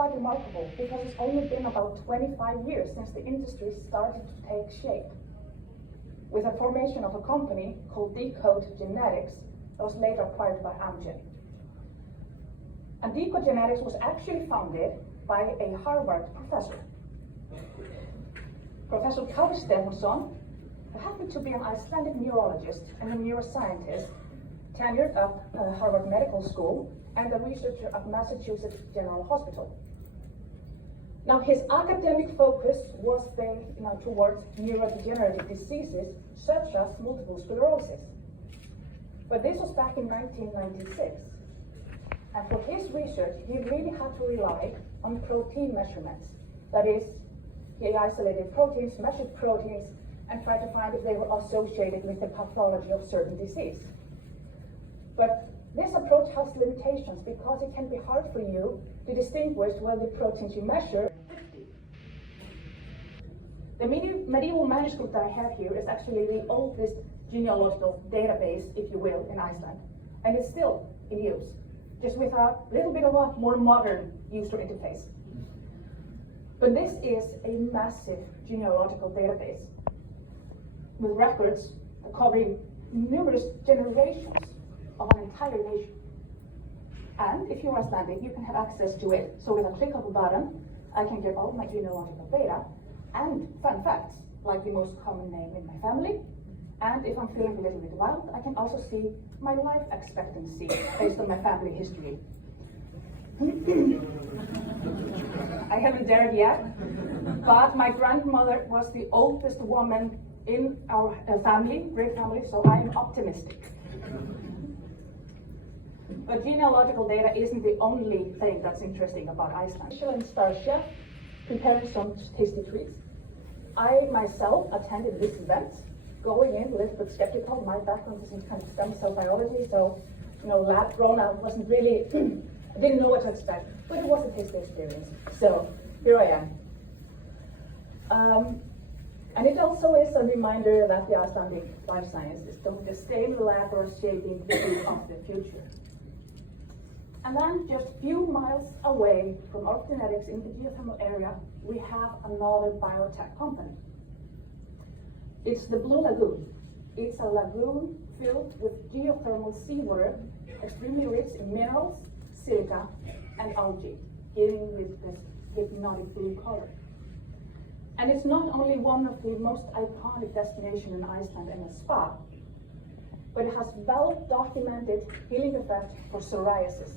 quite remarkable because it's only been about 25 years since the industry started to take shape, with the formation of a company called deCODE Genetics that was later acquired by Amgen. And deCODE Genetics was actually founded by a Harvard professor, Professor Kári Stefánsson, who happened to be an Icelandic neurologist and a neuroscientist, tenured at Harvard Medical School and a researcher at Massachusetts General Hospital. Now, his academic focus was based towards neurodegenerative diseases such as multiple sclerosis. But this was back in 1996. And for his research, he really had to rely on protein measurements. That is, he isolated proteins, measured proteins, and tried to find if they were associated with the pathology of certain disease. But this approach has limitations because it can be hard for you to distinguish whether the proteins you measure. The medieval manuscript that I have here is actually the oldest genealogical database, if you will, in Iceland. And it's still in use, just with a little bit of a more modern user interface. But this is a massive genealogical database with records covering numerous generations of an entire nation. And if you're Icelandic, you can have access to it. So with a click of a button, I can get all my genealogical data and fun facts, like the most common name in my family. And if I'm feeling a little bit wild, I can also see my life expectancy based on my family history. I haven't dared yet, but my grandmother was the oldest woman in our family, great family, so I am optimistic. But genealogical data isn't the only thing that's interesting about Iceland. Michelin star chef, preparing some tasty treats. I myself attended this event, going in a little bit skeptical. My background is in kind of stem cell biology, so lab grown up wasn't really, I didn't know what to expect, but it was a tasty experience. So here I am. And it also is a reminder that the Icelandic life sciences don't just stay in the lab or shaping the food of the future. And then just a few miles away from OrgGenetics in the geothermal area, we have another biotech company. It's the Blue Lagoon. It's a lagoon filled with geothermal seawater, extremely rich in minerals, silica, and algae, giving it this hypnotic blue color. And it's not only one of the most iconic destinations in Iceland and a spa, but it has well-documented healing effect for psoriasis.